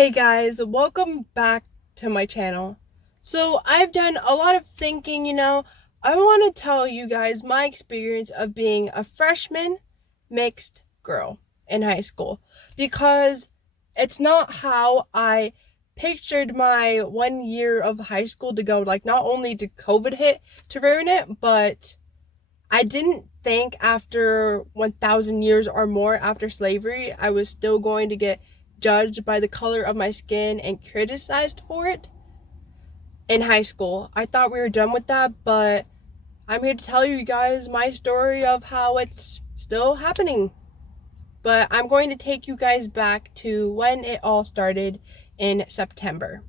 Hey guys, welcome back to my channel. So I've done a lot of thinking, I want to tell you guys my experience of being a freshman mixed girl in high school, because it's not how I pictured my 1 year of high school to go. Like, not only did COVID hit to ruin it, but I didn't think after 1,000 years or more after slavery, I was still going to get judged by the color of my skin and criticized for it in high school. I thought we were done with that, but I'm here to tell you guys my story of how it's still happening. But I'm going to take you guys back to when it all started in September.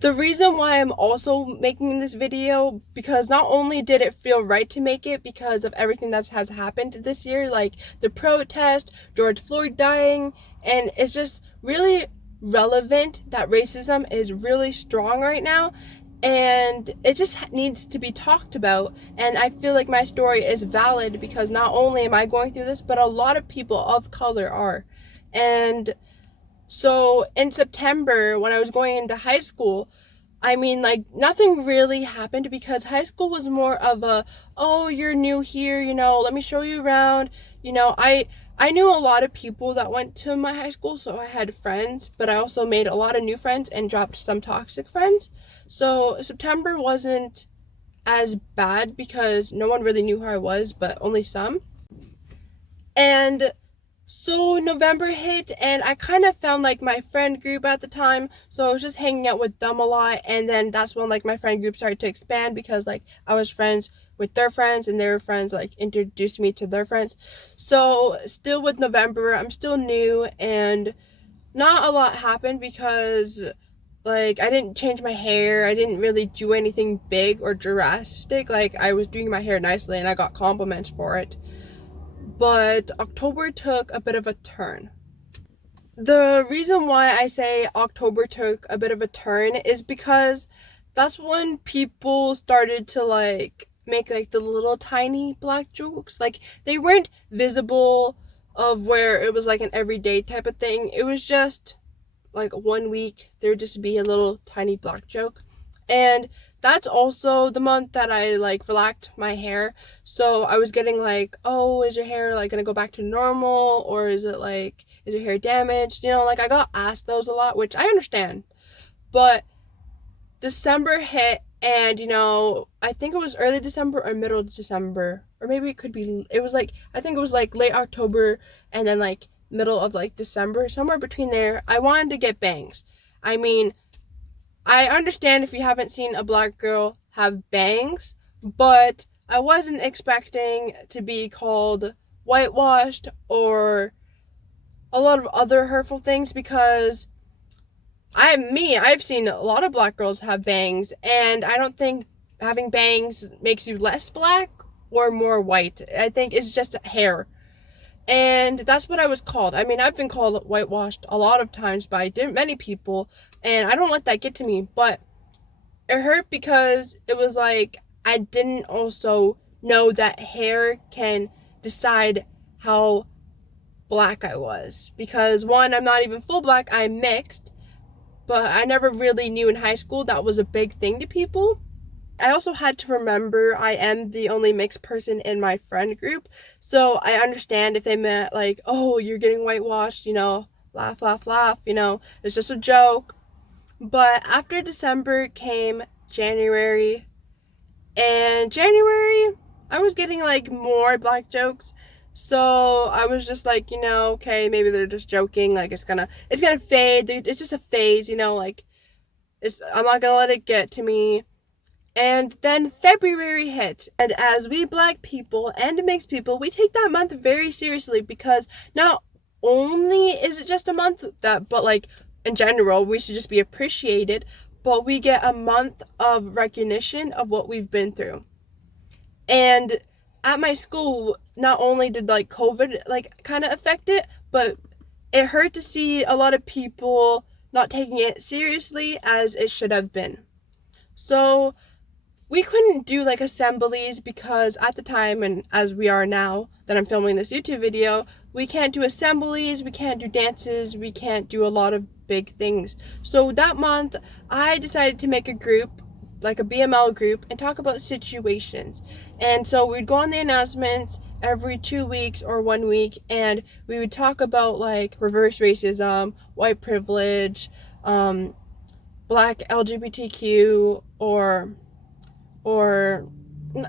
The reason why I'm also making this video, because not only did it feel right to make it because of everything that has happened this year, like the protest, George Floyd dying, and it's just really relevant that racism is really strong right now, and it just needs to be talked about. And I feel like my story is valid because not only am I going through this, but a lot of people of color are. And so in September, when I was going into high school, nothing really happened because high school was more of a, oh, you're new here, let me show you around. I knew a lot of people that went to my high school, so I had friends, but I also made a lot of new friends and dropped some toxic friends. So September wasn't as bad because no one really knew who I was, but only some. And so November hit, and I kind of found like my friend group at the time, so I was just hanging out with them a lot. And then that's when like my friend group started to expand because like I was friends with their friends and their friends like introduced me to their friends. So still with November, I'm still new and not a lot happened because like I didn't change my hair. I didn't really do anything big or drastic. Like, I was doing my hair nicely and I got compliments for it. But October took a bit of a turn. The reason why I say October took a bit of a turn is because that's when people started to like make like the little tiny black jokes. Like, they weren't visible of where it was like an everyday type of thing. It was just like 1 week there would just be a little tiny black joke. And that's also the month that I like relaxed my hair. So I was getting like, oh, is your hair like gonna go back to normal, or is it like, is your hair damaged? Like, I got asked those a lot, which I understand. But December hit, and I think it was early December or middle December, or maybe it was like, I think it was like late October and then like middle of like December, somewhere between there. I wanted to get bangs. I understand if you haven't seen a black girl have bangs, but I wasn't expecting to be called whitewashed or a lot of other hurtful things, because I've seen a lot of black girls have bangs, and I don't think having bangs makes you less black or more white. I think it's just hair. And that's what I was called. I've been called whitewashed a lot of times by many people, and I don't let that get to me. But it hurt because it was like I didn't also know that hair can decide how black I was. Because one, I'm not even full black, I'm mixed. But I never really knew in high school that was a big thing to people. I also had to remember I am the only mixed person in my friend group, so I understand if they meant like, oh, you're getting whitewashed, laugh, laugh, laugh, it's just a joke. But after December came January, and January, I was getting like more black jokes, so I was just like, okay, maybe they're just joking, like it's gonna fade, it's just a phase, like, I'm not gonna let it get to me. And then February hit, and as we black people and mixed people, we take that month very seriously, because not only is it just a month but like in general we should just be appreciated, but we get a month of recognition of what we've been through. And at my school, not only did like COVID like kind of affect it, but it hurt to see a lot of people not taking it seriously as it should have been. So we couldn't do like assemblies because at the time, and as we are now that I'm filming this YouTube video, we can't do assemblies, we can't do dances, we can't do a lot of big things. So that month, I decided to make a group, like a BML group, and talk about situations. And so we'd go on the announcements every 2 weeks or 1 week, and we would talk about like reverse racism, white privilege, black LGBTQ, or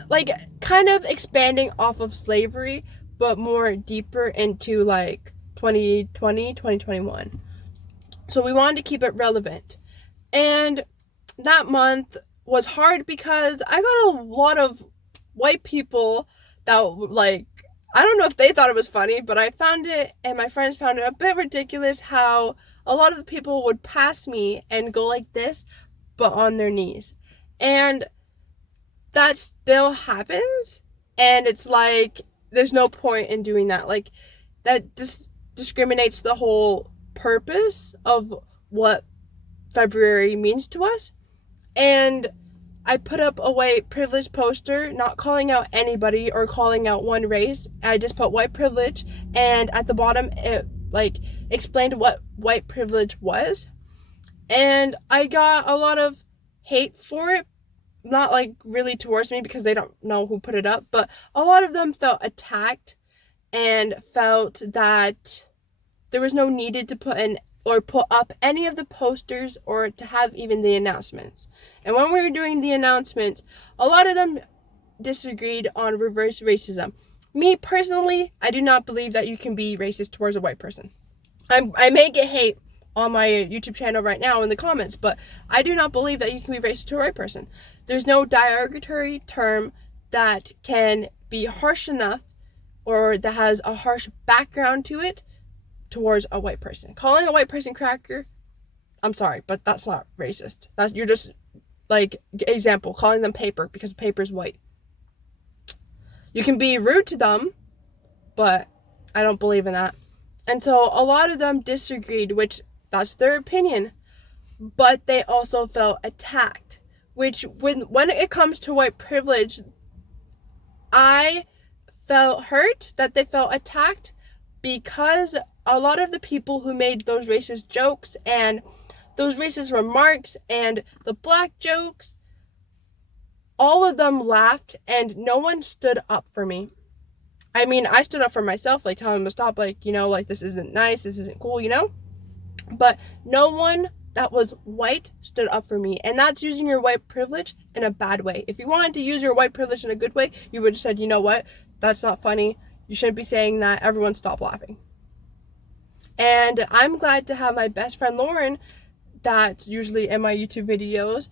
like kind of expanding off of slavery, but more deeper into like 2020, 2021. So we wanted to keep it relevant. And that month was hard because I got a lot of white people that, like, I don't know if they thought it was funny, but I found it, and my friends found it a bit ridiculous how a lot of the people would pass me and go like this, but on their knees. And that still happens, and it's like, there's no point in doing that. Like, that discriminates the whole purpose of what February means to us. And I put up a white privilege poster, not calling out anybody or calling out one race. I just put white privilege, and at the bottom it like explained what white privilege was. And I got a lot of hate for it, not like really towards me because they don't know who put it up, but a lot of them felt attacked and felt that there was no needed to put in or put up any of the posters or to have even the announcements. And when we were doing the announcements, a lot of them disagreed on reverse racism. Me personally, I do not believe that you can be racist towards a white person. I may get hate on my YouTube channel right now in the comments, but I do not believe that you can be racist to a white person. There's no derogatory term that can be harsh enough or that has a harsh background to it towards a white person. Calling a white person cracker, I'm sorry, but that's not racist. You're just, like, example, calling them paper because paper's white. You can be rude to them, but I don't believe in that. And so a lot of them disagreed, which that's their opinion, but they also felt attacked, which when it comes to white privilege, I felt hurt that they felt attacked because a lot of the people who made those racist jokes and those racist remarks and the black jokes, all of them laughed and no one stood up for me. I mean, I stood up for myself, like telling them to stop, like, you know, like this isn't nice, this isn't cool, you know? But no one that was white stood up for me. And that's using your white privilege in a bad way. If you wanted to use your white privilege in a good way, you would have said, you know what? That's not funny. You shouldn't be saying that. Everyone stop laughing. And I'm glad to have my best friend Lauren, that's usually in my YouTube videos.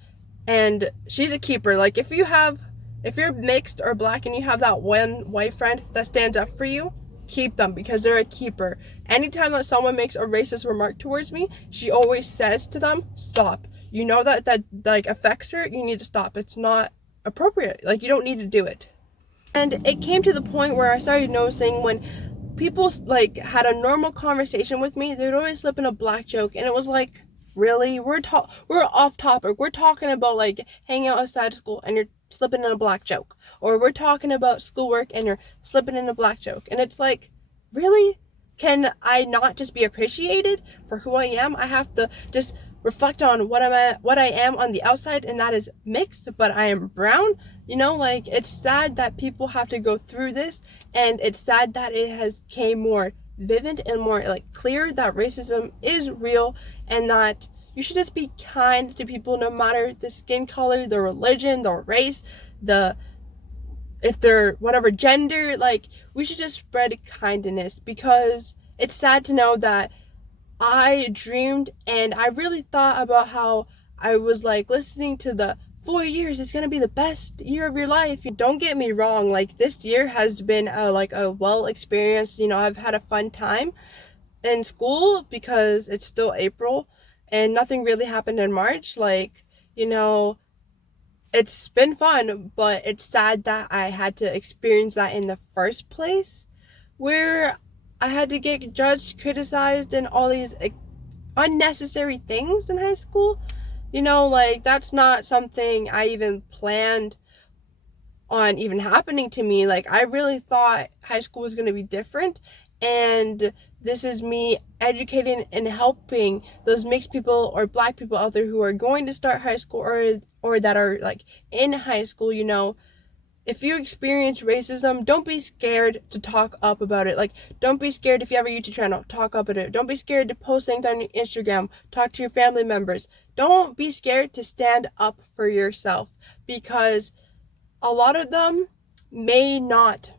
And she's a keeper. Like, if you're mixed or black and you have that one white friend that stands up for you, keep them because they're a keeper. Anytime that someone makes a racist remark towards me, she always says to them, stop. You know that like affects her, you need to stop. It's not appropriate. Like, you don't need to do it. And it came to the point where I started noticing when people like had a normal conversation with me, they would always slip in a black joke, and it was like, really? We're off topic. We're talking about like hanging out outside of school and you're slipping in a black joke. Or we're talking about schoolwork and you're slipping in a black joke. And it's like, really? Can I not just be appreciated for who I am? I have to just reflect on what I am on the outside, and that is mixed, but I am brown. You know, like, it's sad that people have to go through this, and it's sad that it has came more vivid and more like clear that racism is real, and that you should just be kind to people no matter the skin color, the religion, the race, if they're whatever gender. Like, we should just spread kindness, because it's sad to know that I dreamed and I really thought about how I was like listening to the 4 years, it's gonna be the best year of your life. Don't get me wrong, like, this year has been a well experienced, you know, I've had a fun time in school because it's still April and nothing really happened in March. Like, you know, it's been fun, but it's sad that I had to experience that in the first place, where I had to get judged, criticized, and all these unnecessary things in high school. You know, like, that's not something I even planned on even happening to me. Like, I really thought high school was going to be different, And this is me educating and helping those mixed people or black people out there who are going to start high school or that are like in high school, you know. If you experience racism, don't be scared to talk up about it. Like, don't be scared if you have a YouTube channel, talk up about it. Don't be scared to post things on your Instagram, talk to your family members. Don't be scared to stand up for yourself, because a lot of them may not.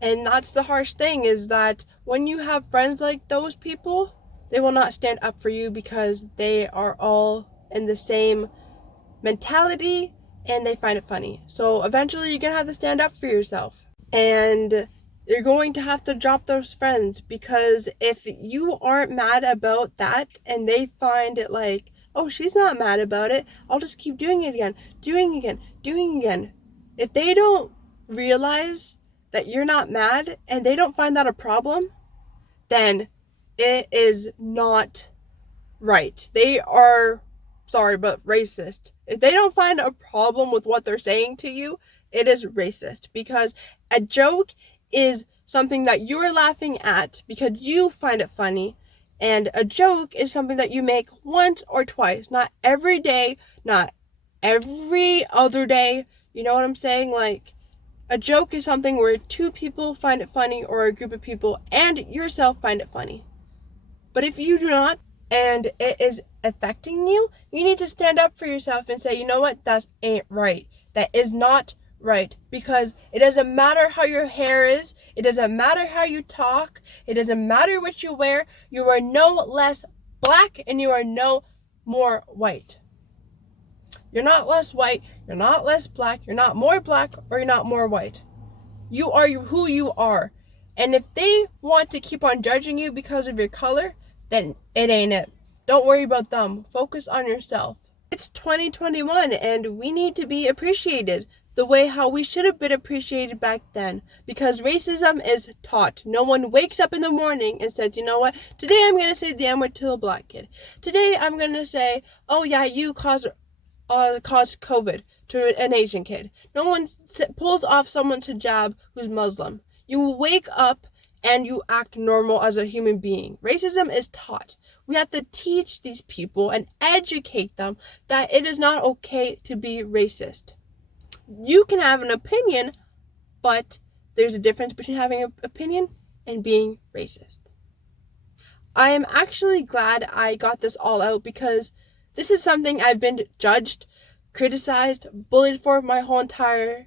And that's the harsh thing, is that when you have friends like those people, they will not stand up for you because they are all in the same mentality and they find it funny. So eventually you're gonna have to stand up for yourself, and you're going to have to drop those friends, because if you aren't mad about that and they find it like, oh, she's not mad about it, I'll just keep doing it again, doing again. If they don't realize that you're not mad and they don't find that a problem, then it is not right. They are, sorry, but racist. If they don't find a problem with what they're saying to you, it is racist, because a joke is something that you're laughing at because you find it funny, and a joke is something that you make once or twice, not every day, not every other day. You know what I'm saying? Like, a joke is something where two people find it funny, or a group of people and yourself find it funny. But if you do not, and it is affecting you, you need to stand up for yourself and say, you know what, that ain't right. That is not right. Because it doesn't matter how your hair is, it doesn't matter how you talk, it doesn't matter what you wear, you are no less black and you are no more white. You're not less white, you're not less black, you're not more black, or you're not more white. You are who you are. And if they want to keep on judging you because of your color, then it ain't it. Don't worry about them. Focus on yourself. It's 2021 and we need to be appreciated the way how we should have been appreciated back then, because racism is taught. No one wakes up in the morning and says, you know what, today I'm going to say the N-word to a black kid. Today I'm going to say, oh yeah, you caused COVID to an Asian kid. No one pulls off someone's hijab who's Muslim. You wake up and you act normal as a human being. Racism is taught. We have to teach these people and educate them that it is not okay to be racist. You can have an opinion, but there's a difference between having an opinion and being racist. I am actually glad I got this all out, because this is something I've been judged, criticized, bullied for my whole entire,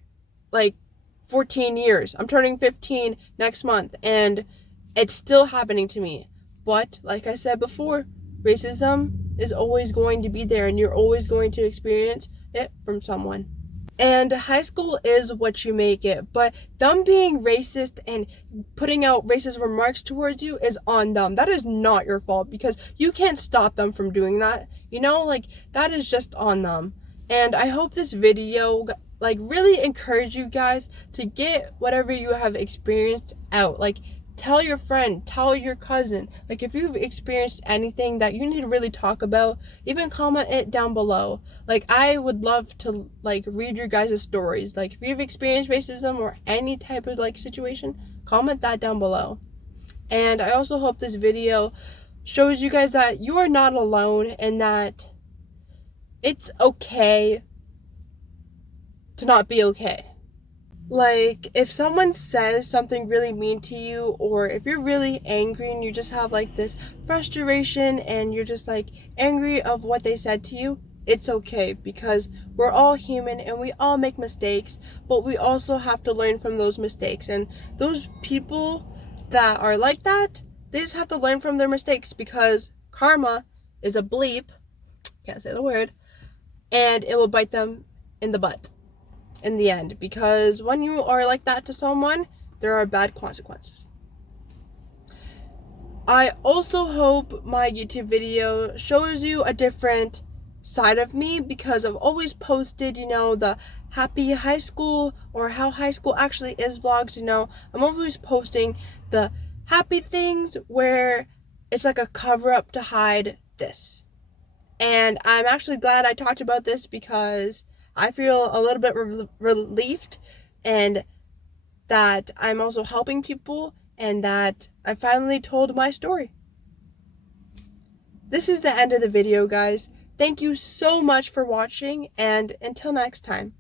14 years. I'm turning 15 next month, and it's still happening to me. But, like I said before, racism is always going to be there, and you're always going to experience it from someone. And high school is what you make it, but them being racist and putting out racist remarks towards you is on them. That is not your fault, because you can't stop them from doing that. You know, that is just on them. And I hope this video, really encourage you guys to get whatever you have experienced out. Tell your friend, tell your cousin. If you've experienced anything that you need to really talk about, even comment it down below. I would love to, read your guys' stories. If you've experienced racism or any type of, situation, comment that down below. And I also hope this video shows you guys that you are not alone, and that it's okay to not be okay. If someone says something really mean to you, or if you're really angry and you just have this frustration and you're just angry of what they said to you, it's okay, because we're all human and we all make mistakes, but we also have to learn from those mistakes. And those people that are like that, they just have to learn from their mistakes, because karma is a bleep, can't say the word, and it will bite them in the butt in the end, because when you are like that to someone, there are bad consequences. I also hope my YouTube video shows you a different side of me, because I've always posted, the happy high school or how high school actually is vlogs. I'm always posting the happy things where it's like a cover up to hide this. And I'm actually glad I talked about this, because I feel a little bit relieved, and that I'm also helping people and that I finally told my story. This is the end of the video, guys. Thank you so much for watching, and until next time.